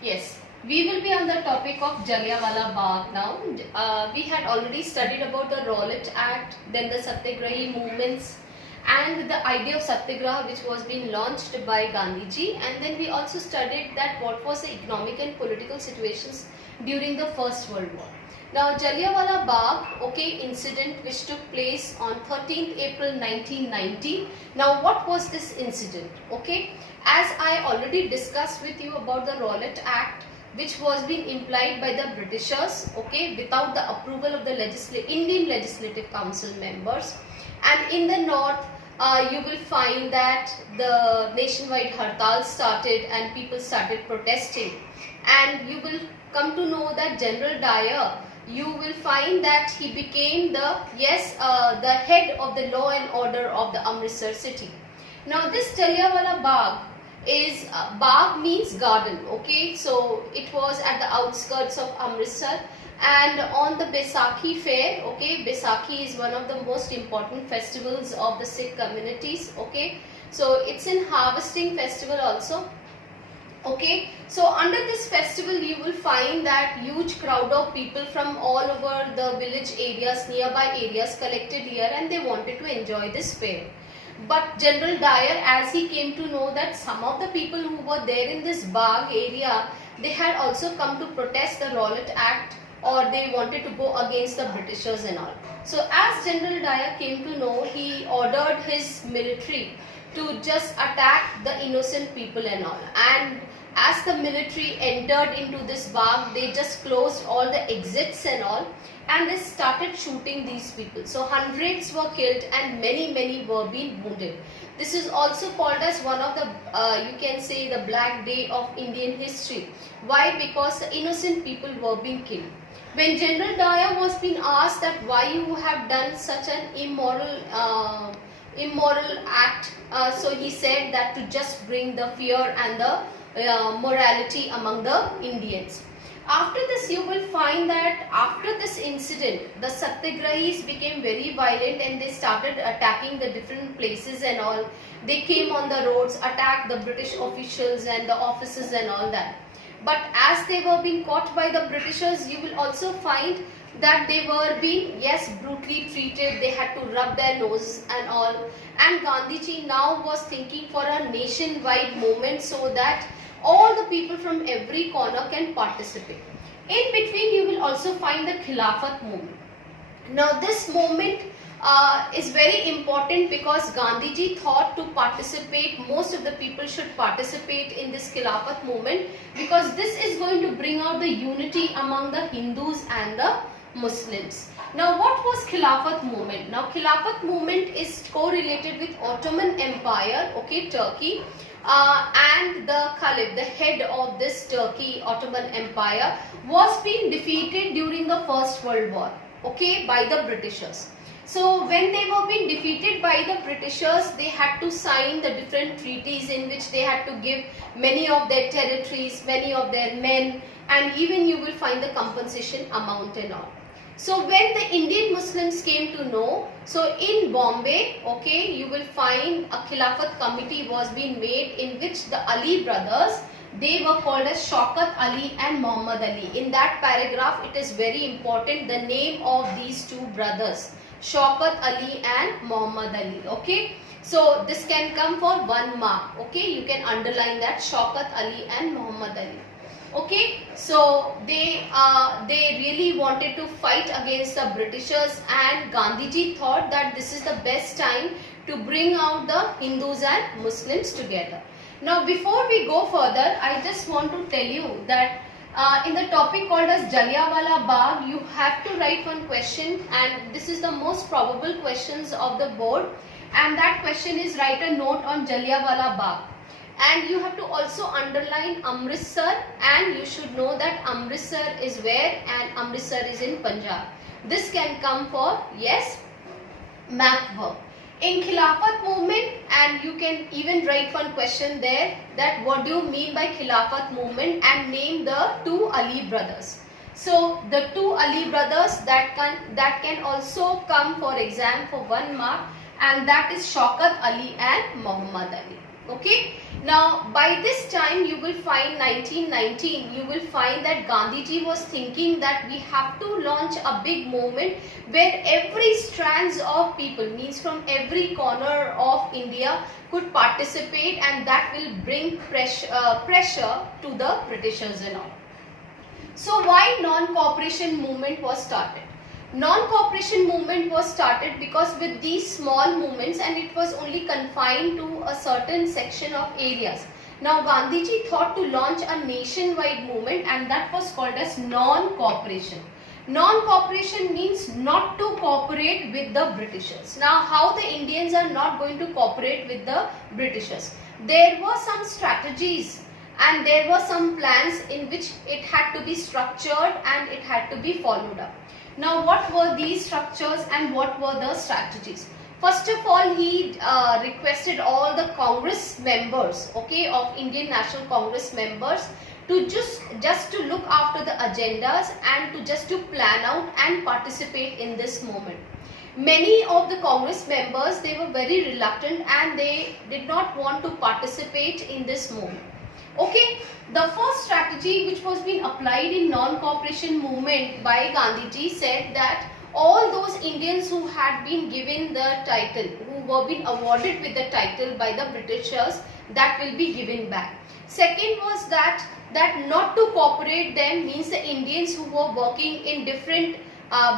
Yes, we will be on the topic of Jallianwala Bagh now. We had already studied about the Rowlatt Act, then the Satyagrahi movements, and the idea of Satyagraha, which was being launched by Gandhiji, and then we also studied that what was the economic and political situations during the First World War. Now, Jallianwala Bagh, incident which took place on 13th April 1990. Now, what was this incident? As I already discussed with you about the Rowlatt Act, which was being implied by the Britishers, without the approval of the Indian Legislative Council members. And in the north, you will find that the nationwide hartal started and people started protesting. And you will come to know that General Dyer, you will find that he became the head of the law and order of the Amritsar city. Now this Jallianwala Bagh is, Bagh means garden, so it was at the outskirts of Amritsar, and on the Baisakhi fair, Baisakhi is one of the most important festivals of the Sikh communities, so it's in harvesting festival also. So under this festival you will find that huge crowd of people from all over the village areas, nearby areas collected here, and they wanted to enjoy this fair. But General Dyer, as he came to know that some of the people who were there in this Bagh area, they had also come to protest the Rowlatt Act, or they wanted to go against the Britishers and all. So as General Dyer came to know, he ordered his military to just attack the innocent people and all. And as the military entered into this Bagh, they just closed all the exits and all, and they started shooting these people. So hundreds were killed and many were being wounded. This is also called as one of the, you can say, the black day of Indian history. Why? Because the innocent people were being killed. When General Dyer was being asked that why you have done such an immoral act, so he said that to just bring the fear and the morality among the Indians. After this, you will find that after this incident, the Satyagrahis became very violent and they started attacking the different places and all. They came on the roads, attacked the British officials and the officers and all that. But as they were being caught by the Britishers, you will also find that they were being, brutally treated. They had to rub their nose and all. And Gandhiji now was thinking for a nationwide movement so that all the people from every corner can participate. In between, you will also find the Khilafat movement. Now this movement is very important because Gandhiji thought to participate, most of the people should participate in this Khilafat movement, because this is going to bring out the unity among the Hindus and the Muslims. Now what was Khilafat movement? Now Khilafat movement is correlated with Ottoman Empire, Turkey, and the Caliph, the head of this Turkey Ottoman Empire, was being defeated during the First World War, by the Britishers. So when they were being defeated by the Britishers, they had to sign the different treaties in which they had to give many of their territories, many of their men, and even you will find the compensation amount and all. So when the Indian Muslims came to know, so in Bombay, you will find a Khilafat committee was being made in which the Ali brothers, they were called as Shaukat Ali and Muhammad Ali. In that paragraph, it is very important, the name of these two brothers, Shaukat Ali and Muhammad Ali, So this can come for 1 mark, you can underline that, Shaukat Ali and Muhammad Ali. So they really wanted to fight against the Britishers, and Gandhiji thought that this is the best time to bring out the Hindus and Muslims together. Now before we go further, I just want to tell you that in the topic called as Jallianwala Bagh, you have to write one question, and this is the most probable questions of the board, and that question is write a note on Jallianwala Bagh. And you have to also underline Amritsar, and you should know that Amritsar is where, and Amritsar is in Punjab. This can come for map work. In Khilafat movement, and you can even write one question there, that what do you mean by Khilafat movement, and name the two Ali brothers. So the two Ali brothers, that can also come for exam for 1 mark, and that is Shaukat Ali and Muhammad Ali. Now, by this time, you will find 1919, you will find that Gandhiji was thinking that we have to launch a big movement where every strands of people, means from every corner of India, could participate, and that will bring pressure to the Britishers and all. So why non-cooperation movement was started? Non-cooperation movement was started because with these small movements, and it was only confined to a certain section of areas. Now Gandhiji thought to launch a nationwide movement, and that was called as non-cooperation. Non-cooperation means not to cooperate with the Britishers. Now how the Indians are not going to cooperate with the Britishers? There were some strategies and there were some plans in which it had to be structured and it had to be followed up. Now what were these structures and what were the strategies? First of all, he requested all the Congress members, okay, of Indian National Congress members to just to look after the agendas and to just to plan out and participate in this movement. Many of the Congress members, they were very reluctant and they did not want to participate in this movement. Okay, the first strategy which was being applied in non-cooperation movement by Gandhiji said that all those Indians who had been given the title, who were being awarded with the title by the Britishers, that will be given back. Second was that not to cooperate them means the Indians who were working in different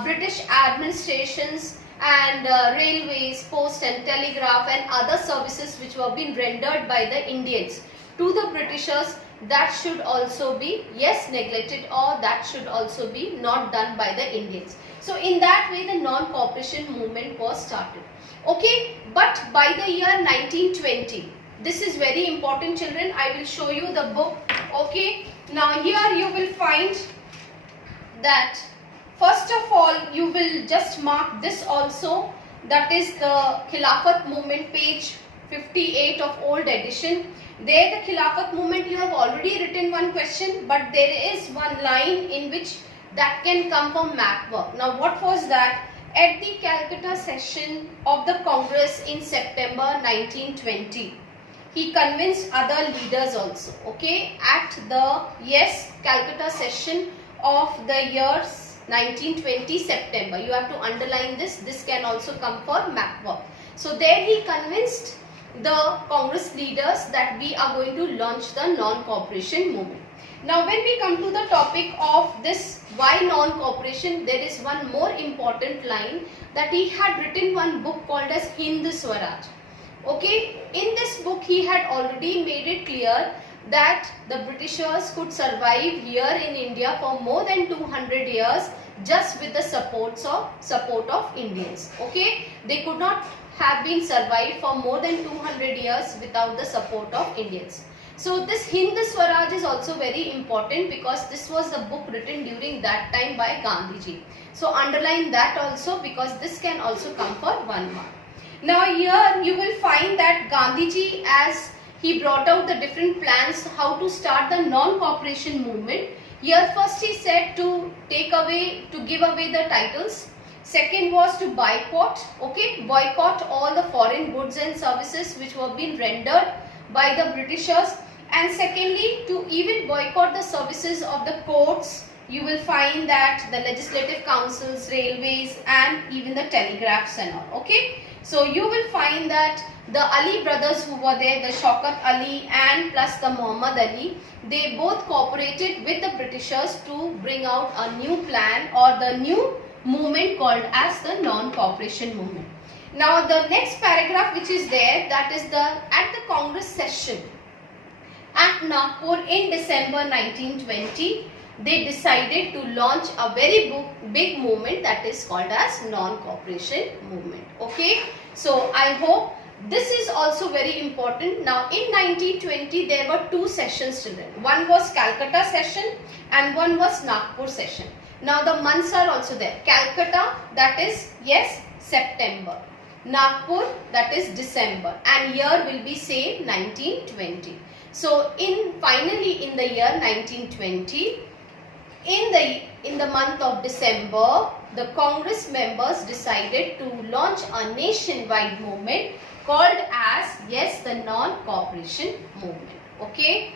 British administrations and railways, post and telegraph and other services which were being rendered by the Indians to the Britishers, that should also be, yes, neglected, or that should also be not done by the Indians. So in that way the non-cooperation movement was started. Okay, but by the year 1920, this is very important, children. I will show you the book. Okay, now here you will find that first of all you will just mark this also, that is the Khilafat movement, page 58 of old edition. There the Khilafat movement, you have already written one question, but there is one line in which that can come from map work. Now what was that? At the Calcutta session of the Congress in September 1920, he convinced other leaders also, okay, at the, yes, Calcutta session of the years 1920 September. You have to underline this. This can also come for map work. So there he convinced the Congress leaders that we are going to launch the non-cooperation movement. Now when we come to the topic of this why non-cooperation, there is one more important line, that he had written one book called as Hind Swaraj. Okay, in this book he had already made it clear that the Britishers could survive here in India for more than 200 years just with the support of Indians. Okay, they could not have been survived for more than 200 years without the support of Indians. So this Hind Swaraj is also very important because this was a book written during that time by Gandhiji. So underline that also because this can also come for 1 mark. Now here you will find that Gandhiji, as he brought out the different plans how to start the non-cooperation movement. Here first he said to give away the titles. Second was to boycott, okay, boycott all the foreign goods and services which were being rendered by the Britishers. And secondly, to even boycott the services of the courts. You will find that the legislative councils, railways and even the telegraphs and all, okay. So you will find that the Ali brothers who were there, the Shaukat Ali and plus the Muhammad Ali, they both cooperated with the Britishers to bring out a new plan or the new movement called as the non-cooperation movement. Now the next paragraph which is there, that is at the Congress session at Nagpur in December 1920, they decided to launch a very big movement that is called as non-cooperation movement. Okay, so I hope this is also very important. Now in 1920 there were 2 sessions, children. One was Calcutta session and one was Nagpur session. Now the months are also there. Calcutta, that is, yes, September. Nagpur, that is December, and year will be say 1920. So finally in the year 1920, in the month of December, the Congress members decided to launch a nationwide movement called as, yes, the non-cooperation movement. Okay.